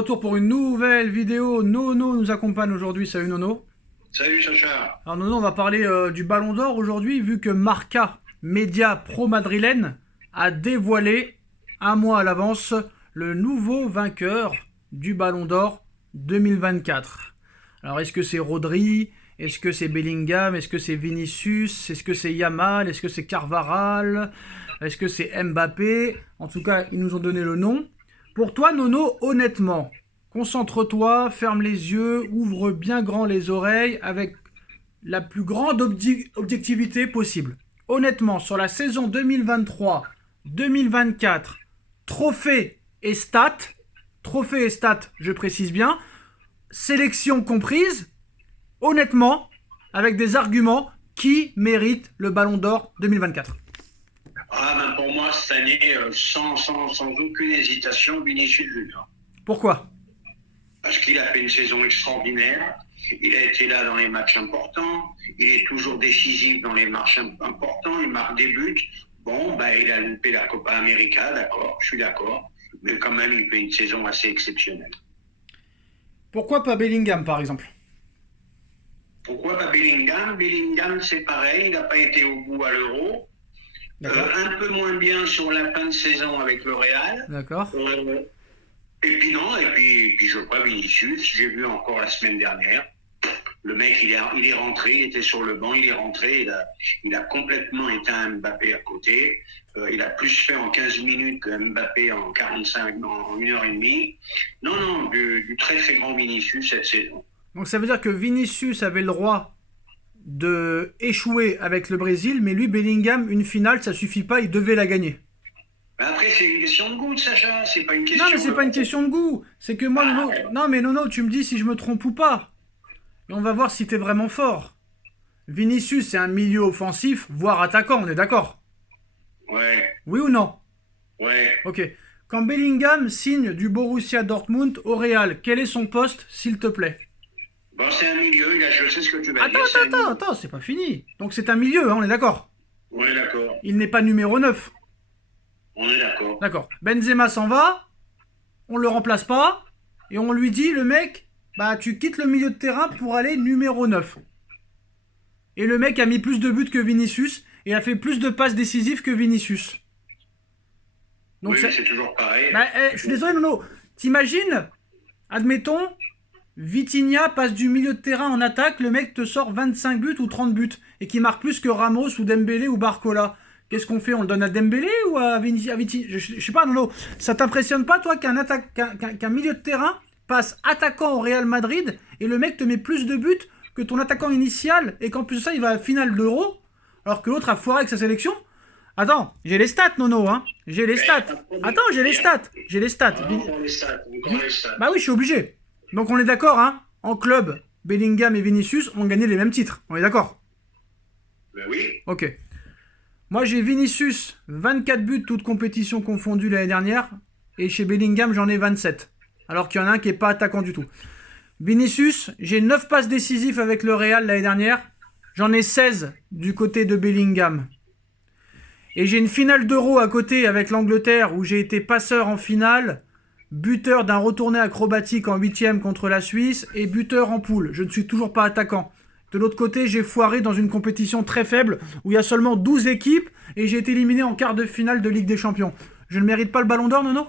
retour pour une nouvelle vidéo. Nono nous accompagne aujourd'hui. Salut Nono. Salut Sacha. Alors Nono, on va parler du Ballon d'Or aujourd'hui, vu que Marca, média pro-madrilène, a dévoilé un mois à l'avance le nouveau vainqueur du Ballon d'Or 2024. Alors est-ce que c'est Rodri? Est-ce que c'est Bellingham? Est-ce que c'est Vinicius? Est-ce que c'est Yamal? Est-ce que c'est Carvajal? Est-ce que c'est Mbappé? En tout cas, ils nous ont donné le nom. Pour toi, Nono, honnêtement, concentre-toi, ferme les yeux, ouvre bien grand les oreilles avec la plus grande objectivité possible. Honnêtement, sur la saison 2023-2024, trophée et stats, je précise bien, sélection comprise, honnêtement, avec des arguments, qui mérite le Ballon d'Or 2024? Pour moi, cette année, sans aucune hésitation, Vinicius Junior. Pourquoi? Parce qu'il a fait une saison extraordinaire. Il a été là dans les matchs importants. Il est toujours décisif dans les matchs importants. Il marque des buts. Il a loupé la Copa América, d'accord, je suis d'accord. Mais quand même, il fait une saison assez exceptionnelle. Pourquoi pas Bellingham, par exemple? Pourquoi pas Bellingham? Bellingham, c'est pareil. Il n'a pas été au bout à l'Euro. Un peu moins bien sur la fin de saison avec le Real. D'accord. Et puis je vois Vinicius, j'ai vu encore la semaine dernière. Le mec, il est rentré, il était sur le banc, il est rentré, il a complètement éteint Mbappé à côté. Il a plus fait en 15 minutes que Mbappé en 45, en 1h30. Non, du très très grand Vinicius cette saison. Donc ça veut dire que Vinicius avait le droit de échouer avec le Brésil, mais lui, Bellingham, une finale, ça suffit pas, il devait la gagner. Mais après, c'est une question de goût, Sacha, c'est pas une question... Non, mais c'est pas une question de goût, c'est que moi, Nono... Non, mais Nono, tu me dis si je me trompe ou pas. Et on va voir si t'es vraiment fort. Vinicius, c'est un milieu offensif, voire attaquant, on est d'accord? Ouais. Oui ou non? Ouais. Ok. Quand Bellingham signe du Borussia Dortmund au Real, quel est son poste, s'il te plaît? C'est un milieu, je sais ce que tu vas dire. Attends, c'est pas fini. Donc c'est un milieu, hein, on est d'accord? On est d'accord. Il n'est pas numéro 9. On est d'accord. D'accord. Benzema s'en va, on le remplace pas, et on lui dit, le mec, tu quittes le milieu de terrain pour aller numéro 9. Et le mec a mis plus de buts que Vinicius, et a fait plus de passes décisives que Vinicius. Donc oui, c'est toujours pareil. Je suis désolé, Nono. T'imagines, admettons, Vitinha passe du milieu de terrain en attaque, le mec te sort 25 buts ou 30 buts, et qui marque plus que Ramos ou Dembélé ou Barcola. Qu'est-ce qu'on fait? On le donne à Dembélé ou à Vitinha? Je sais pas, Nono. Ça t'impressionne pas, toi, qu'un milieu de terrain passe attaquant au Real Madrid, et le mec te met plus de buts que ton attaquant initial, et qu'en plus de ça, il va à la finale d'Euro, alors que l'autre a foiré avec sa sélection? Attends, j'ai les stats, Nono, hein. J'ai les stats. Attends, j'ai les stats. Bah oui, je suis obligé. Donc on est d'accord, hein. En club, Bellingham et Vinicius ont gagné les mêmes titres. On est d'accord? Ben oui. Ok. Moi, j'ai Vinicius, 24 buts, toutes compétitions confondues l'année dernière. Et chez Bellingham, j'en ai 27. Alors qu'il y en a un qui n'est pas attaquant du tout. Vinicius, j'ai 9 passes décisives avec le Real l'année dernière. J'en ai 16 du côté de Bellingham. Et j'ai une finale d'Euro à côté avec l'Angleterre où j'ai été passeur en finale, buteur d'un retourné acrobatique en 8e contre la Suisse et buteur en poule. Je ne suis toujours pas attaquant. De l'autre côté, j'ai foiré dans une compétition très faible où il y a seulement 12 équipes et j'ai été éliminé en quart de finale de Ligue des Champions. Je ne mérite pas le Ballon d'Or, Nono?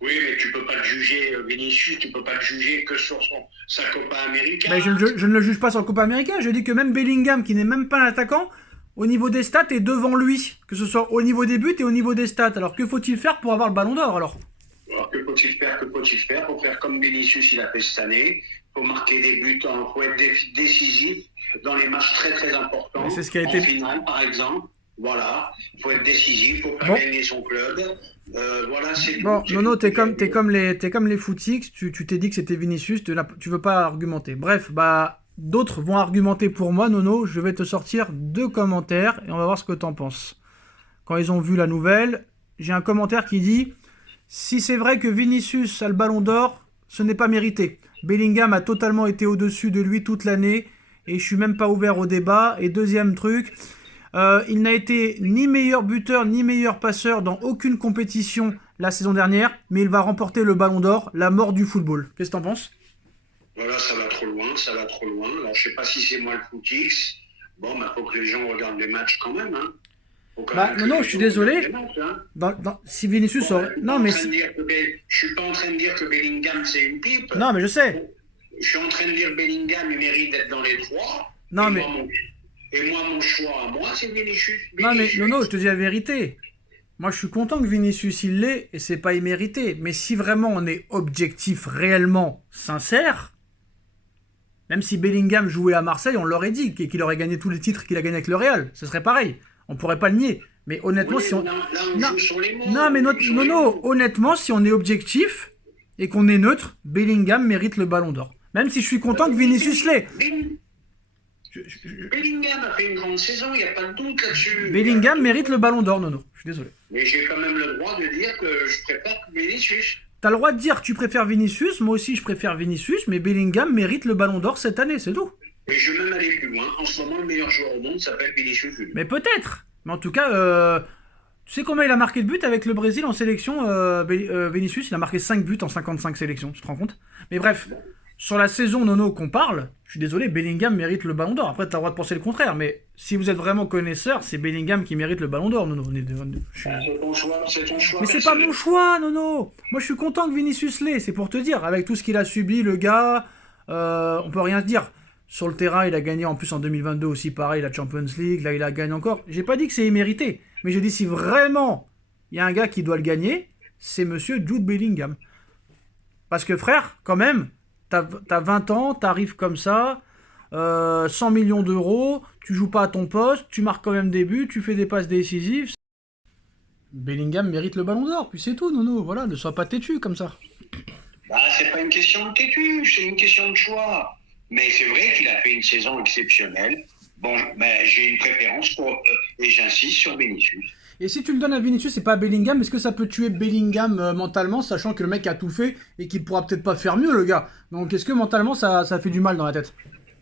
Oui, mais tu peux pas le juger, Vinicius, tu peux pas le juger que sur sa Copa América. Je ne le juge pas sur la Copa América. Je dis que même Bellingham, qui n'est même pas un attaquant, au niveau des stats, est devant lui. Que ce soit au niveau des buts et au niveau des stats. Alors que faut-il faire pour avoir le Ballon d'Or alors que faut-il faire? Faut faire comme Vinicius il a fait cette année. Faut marquer des buts, faut être décisif dans les matchs très très importants. C'est ce qui a été... En finale, par exemple. Voilà, il faut être décisif, il faut faire gagner son club. Voilà, c'est bon, Nono, t'es comme les footix, tu t'es dit que c'était Vinicius, tu veux pas argumenter. Bref, d'autres vont argumenter pour moi, Nono. Je vais te sortir 2 commentaires et on va voir ce que t'en penses. Quand ils ont vu la nouvelle, j'ai un commentaire qui dit « Si c'est vrai que Vinicius a le Ballon d'Or, ce n'est pas mérité. Bellingham a totalement été au-dessus de lui toute l'année et je suis même pas ouvert au débat. » Et deuxième truc... il n'a été ni meilleur buteur ni meilleur passeur dans aucune compétition la saison dernière, mais il va remporter le Ballon d'Or, la mort du football. Qu'est-ce que t'en penses? Voilà, ça va trop loin, ça va trop loin. Alors, je sais pas si c'est moi le footix. Bon, bah, faut que les gens regardent les matchs quand même, hein. Faut quand même que Non, les je suis gens regardent désolé. les matchs, hein. Si Vinicius Bon, aurait... Non, mais... je suis pas en train de dire que Bellingham, c'est une pipe. Non, mais je sais. Je suis en train de dire que Bellingham, il mérite d'être dans les trois. Non, et mais... Moi, mon choix à moi, c'est Vinicius. Non, mais Nono, je te dis la vérité. Moi, je suis content que Vinicius, il l'ait, et c'est pas immérité. Mais si vraiment on est objectif, réellement sincère, même si Bellingham jouait à Marseille, on l'aurait dit, qu'il aurait gagné tous les titres qu'il a gagné avec le Real. Ce serait pareil. On pourrait pas le nier. Mais honnêtement, oui, si on... Là, on joue sur les mots. Non, mais Nono, honnêtement, si on est objectif et qu'on est neutre, Bellingham mérite le Ballon d'Or. Même si je suis content que Vinicius l'ait. Bellingham a fait une grande saison, il n'y a pas de doute là-dessus. Bellingham mérite le Ballon d'Or, Nono. Je suis désolé. Mais j'ai quand même le droit de dire que je préfère Vinicius. T'as le droit de dire que tu préfères Vinicius, moi aussi je préfère Vinicius, mais Bellingham mérite le Ballon d'Or cette année, c'est tout. Et je vais même aller plus loin. En ce moment, le meilleur joueur au monde s'appelle Vinicius Junior. Mais peut-être. Mais en tout cas, tu sais combien il a marqué de buts avec le Brésil en sélection, Vinicius? Il a marqué 5 buts en 55 sélections, tu te rends compte? Mais bref, sur la saison Nono qu'on parle, je suis désolé, Bellingham mérite le Ballon d'Or. Après, t'as le droit de penser le contraire, mais si vous êtes vraiment connaisseur, c'est Bellingham qui mérite le Ballon d'Or, Nono. C'est ton choix, c'est ton choix. Mais c'est pas mon choix, Nono. Moi, je suis content que Vinicius l'ait, c'est pour te dire. Avec tout ce qu'il a subi, le gars, on peut rien se dire. Sur le terrain, il a gagné en plus en 2022 aussi, pareil, la Champions League. Là, il a gagné encore. J'ai pas dit que c'est immérité, mais j'ai dit si vraiment il y a un gars qui doit le gagner, c'est monsieur Jude Bellingham. Parce que frère, quand même, t'as 20 ans, t'arrives comme ça, 100 millions d'euros, tu joues pas à ton poste, tu marques quand même des buts, tu fais des passes décisives. Bellingham mérite le Ballon d'Or, puis c'est tout, Nono. Voilà, ne sois pas têtu comme ça. Bah, c'est pas une question de têtu, c'est une question de choix. Mais c'est vrai qu'il a fait une saison exceptionnelle. Bon, ben, j'ai une préférence pour, et j'insiste sur Vinicius. Et si tu le donnes à Vinicius, c'est pas à Bellingham, est-ce que ça peut tuer Bellingham mentalement, sachant que le mec a tout fait et qu'il pourra peut-être pas faire mieux, le gars? Donc est-ce que mentalement ça fait du mal dans la tête?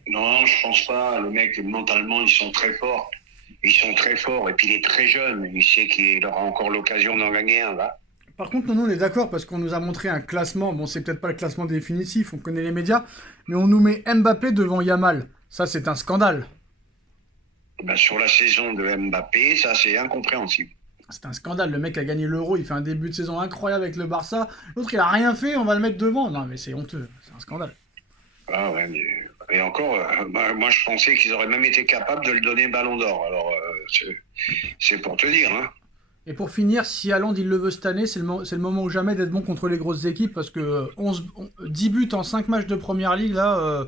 Non, je pense pas. Le mec, mentalement, ils sont très forts. Ils sont très forts. Et puis il est très jeune. Il sait qu'il aura encore l'occasion d'en gagner un, là. Par contre, non, on est d'accord, parce qu'on nous a montré un classement, bon, c'est peut-être pas le classement définitif, on connaît les médias, mais on nous met Mbappé devant Yamal. Ça, c'est un scandale. Ben, sur la saison de Mbappé, ça, c'est incompréhensible. C'est un scandale, le mec a gagné l'Euro, il fait un début de saison incroyable avec le Barça, l'autre il a rien fait, on va le mettre devant. Non, mais c'est honteux, c'est un scandale. Ah ouais, mais... Et encore, moi je pensais qu'ils auraient même été capables de le donner Ballon d'Or. Alors, c'est pour te dire, hein. Et pour finir, si Haaland il le veut cette année, c'est le moment ou jamais d'être bon contre les grosses équipes, parce que 10 buts en 5 matchs de Première Ligue, là,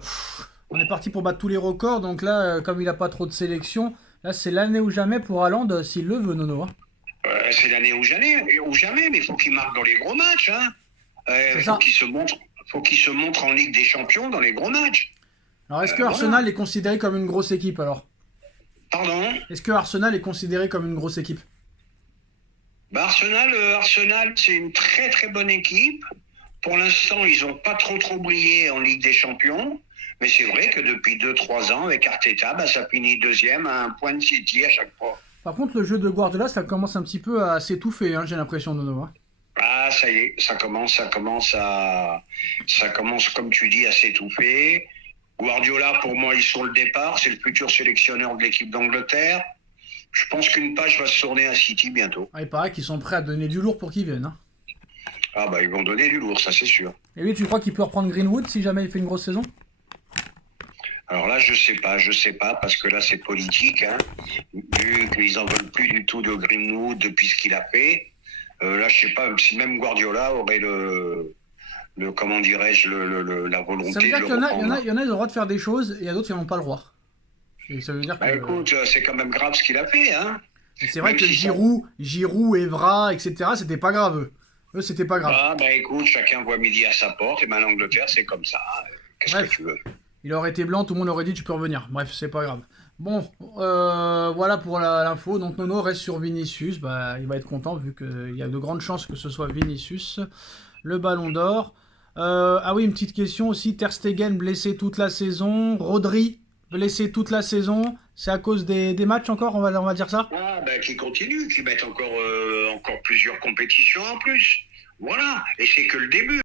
on est parti pour battre tous les records, donc là, comme il n'a pas trop de sélection, là c'est l'année ou jamais pour Haaland, s'il le veut, Nono. Hein. C'est l'année ou jamais, mais il faut qu'il marque dans les gros matchs. Hein. Faut qu'il se montre en Ligue des Champions dans les gros matchs. Alors est-ce que Arsenal est considéré comme une grosse équipe alors? Pardon? Est-ce que Arsenal est considéré comme une grosse équipe? Bah Arsenal, c'est une très très bonne équipe. Pour l'instant, ils n'ont pas trop brillé en Ligue des Champions. Mais c'est vrai que depuis 2-3 ans, avec Arteta, bah, ça finit deuxième à un point de City à chaque fois. Par contre, le jeu de Guardiola, ça commence un petit peu à s'étouffer, hein, j'ai l'impression, Nono. Hein. Ah, ça y est, ça commence, comme tu dis, à s'étouffer. Guardiola, pour moi, ils sont le départ. C'est le futur sélectionneur de l'équipe d'Angleterre. Je pense qu'une page va se tourner à City bientôt. Ah, il paraît qu'ils sont prêts à donner du lourd pour qu'ils viennent. Hein. Ah bah, ils vont donner du lourd, ça c'est sûr. Et lui, tu crois qu'il peut reprendre Greenwood si jamais il fait une grosse saison? Alors là, je sais pas, parce que là, c'est politique, hein. Vu qu'ils en veulent plus du tout de Greenwood depuis ce qu'il a fait. Là, je sais pas si même Guardiola aurait comment dirais-je, la volonté ça veut dire de le reprendre. Il y en a, ils ont le droit de faire des choses, et il y a d'autres qui n'ont pas le droit. Et ça veut dire que... Bah, écoute, c'est quand même grave ce qu'il a fait, hein. C'est vrai que si Giroud, Evra, etc., c'était pas grave. Eux, c'était pas grave. Ah, bah écoute, chacun voit midi à sa porte, et maintenant l'Angleterre, c'est comme ça. Qu'est-ce que tu veux? Il aurait été blanc, tout le monde aurait dit tu peux revenir. Bref, c'est pas grave. Bon, voilà pour l'info. Donc Nono reste sur Vinicius. Bah, il va être content vu qu'il y a de grandes chances que ce soit Vinicius. Le Ballon d'Or. Ah oui, une petite question aussi. Ter Stegen blessé toute la saison. Rodri blessé toute la saison. C'est à cause des matchs encore, on va dire ça? Ah, ben, qui continue, qui mettent encore plusieurs compétitions en plus. Voilà, et c'est que le début.